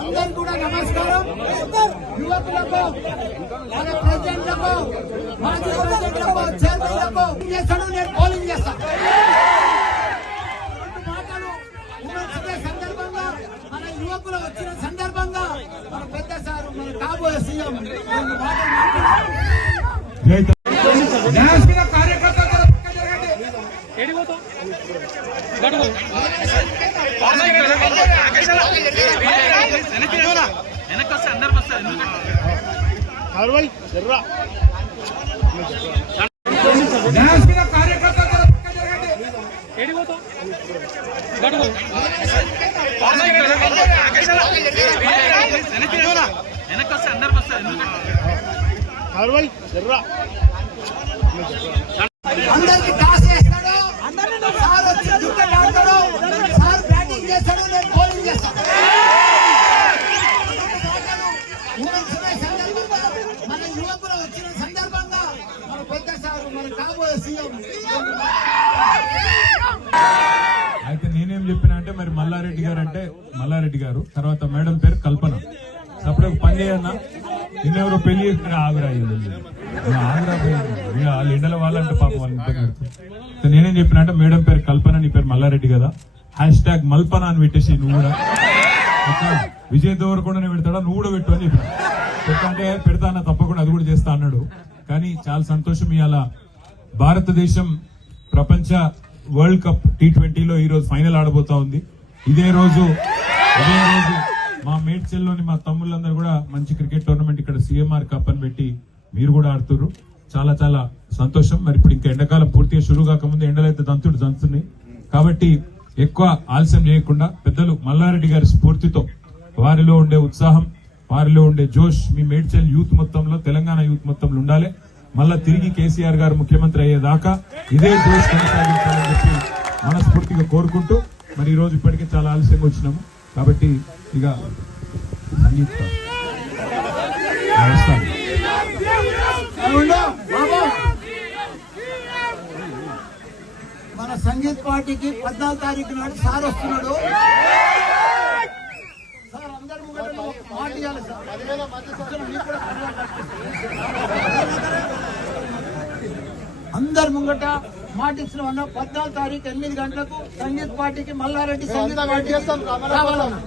అందరూ కూడా నమస్కారం. యువకులకు, ప్రెసిడెంట్లకు, మాజీ ప్రెసిడెంట్లకు, చైర్మన్లకు చేస్తాను. నేను పోలింగ్ చేస్తాను. మాటలు ఉమెన్స్ డే సందర్భంగా, మన యువకులు వచ్చిన సందర్భంగా మన పెద్ద సార్, మన కాబోయే సీఎం అందరికి టాస్ చేస్తాడు. సార్ వచ్చి క్రికెట్ ఆడతాడు. సార్ బ్యాటింగ్ చేస్తాడు. నేను బౌలింగ్ చేస్తాను. ఉమెన్స్ డే సందర్భంగా, మన యువకులు వచ్చిన సందర్భంగా మన పెద్ద సార్, మన కాబోయే సీఎం. అయితే నేనేం చెప్పినా అంటే, మరి మల్లారెడ్డి గారు అంటే మల్లారెడ్డి గారు, తర్వాత మేడం పేరు కల్పన. అప్పుడు ఒక పని చేయన్నా, నిన్నెవరో పెళ్లి ఆగ్రా ఆగ్రా వాళ్ళు ఎండల వాళ్ళంటే పాపం వాళ్ళు ఇంత. నేనేం చెప్పిన అంటే, మేడం పేరు కల్పన, నీ పేరు మల్లారెడ్డి కదా, #, మల్పన అని పెట్టేసి నువ్వు కూడా విజయ్ దేవరకొండనే పెడతాడా, నువ్వు కూడా పెట్టు అని చెప్పిన. పెట్టంటే పెడతా అన్న, తప్పకుండా అది కూడా చేస్తా అన్నాడు. కానీ చాలా సంతోషం, ఇవాళ భారతదేశం ప్రపంచ వరల్డ్ కప్ T20లో ఈ రోజు ఫైనల్ ఆడబోతా ఉంది. ఇదే రోజు మా మేడ్చల్లోని మా తమ్ముళ్ళందరూ కూడా మంచి క్రికెట్ టోర్నమెంట్ ఇక్కడ CMR కప్ అని పెట్టి మీరు కూడా ఆడుతున్నారు. చాలా చాలా సంతోషం. మరి ఇప్పుడు ఇంకా ఎండాకాలం పూర్తిగా షురూ కాకముందు ఎండలైతే దంతున్నాయి. కాబట్టి ఎక్కువ ఆలస్యం చేయకుండా పెద్దలు మల్లారెడ్డి గారి స్ఫూర్తితో, వారిలో ఉండే ఉత్సాహం, వారిలో ఉండే జోష్ మీ మేడ్చల్ యూత్ మొత్తంలో, తెలంగాణ యూత్ మొత్తంలో ఉండాలి. మళ్ళా తిరిగి కేసీఆర్ గారు ముఖ్యమంత్రి అయ్యేదాకా ఇదే జోష్ కొనసాగించాలని చెప్పి మనస్ఫూర్తిగా కోరుకుంటూ, మరి ఈ రోజు ఇప్పటికే చాలా ఆలస్యంగా వచ్చినాము. కాబట్టి ఇక సంగీత మన సంగీత్ పార్టీకి 14 తారీఖు నాడు సార్ వస్తున్నాడు. సార్ అందరి ముంగట మాట ఇవ్వాలి సార్. అందరి ముంగట మాట ఇచ్చిన 14 తారీఖు 8 గంటలకు సంగీత్ పార్టీకి మల్లారెడ్డి సంగీత్ పార్టీ రావాలన్నా.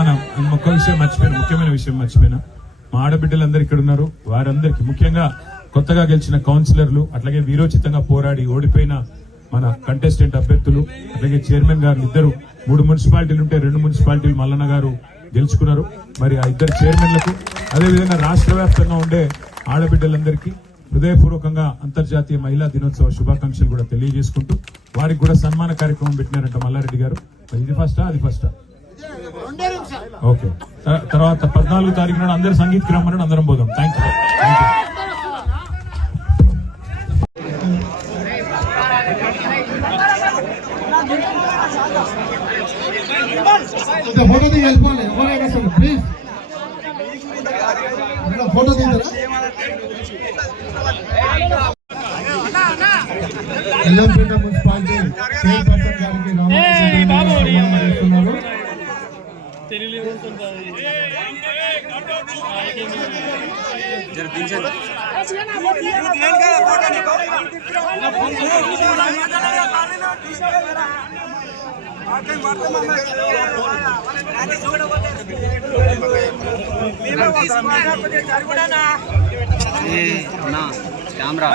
మనం ఇంకొక విషయం మర్చిపోయినా, ముఖ్యమైన విషయం మర్చిపోయినా, మా ఆడబిడ్డలందరూ ఇక్కడ ఉన్నారు. వారందరికీ, ముఖ్యంగా కొత్తగా గెలిచిన కౌన్సిలర్లు, అట్లాగే వీరోచితంగా పోరాడి ఓడిపోయిన మన కంటెస్టెంట్ అభ్యర్థులు, అట్లాగే చైర్మన్ గారు ఇద్దరు, 3 మున్సిపాలిటీలు ఉంటే 2 మున్సిపాలిటీలు మల్లన్న గారు గెలుచుకున్నారు. మరి ఆ ఇద్దరు చైర్మన్లకు, అదేవిధంగా రాష్ట్ర వ్యాప్తంగా ఉండే ఆడబిడ్డలందరికీ హృదయపూర్వకంగా అంతర్జాతీయ మహిళా దినోత్సవ శుభాకాంక్షలు కూడా తెలియజేసుకుంటూ, వారికి కూడా సన్మాన కార్యక్రమం పెట్టినారంట మల్లారెడ్డి గారు. ఇది ఫస్టా, అది ఫస్టా? ఓకే. తర్వాత 14 తారీఖు నాడు అందరు సంగీత్ రమ్మని అందరం పోదాం. Thank you. ఫోటో దిగి వెళ్ళిపోవాలి. ఎవరైనా సరే ప్లీజ్ ఫోటో దిగుతారా? ఎల్లంపేట మున్సిపాలిటీ చైర్పర్సన్ గారికి కెమెరా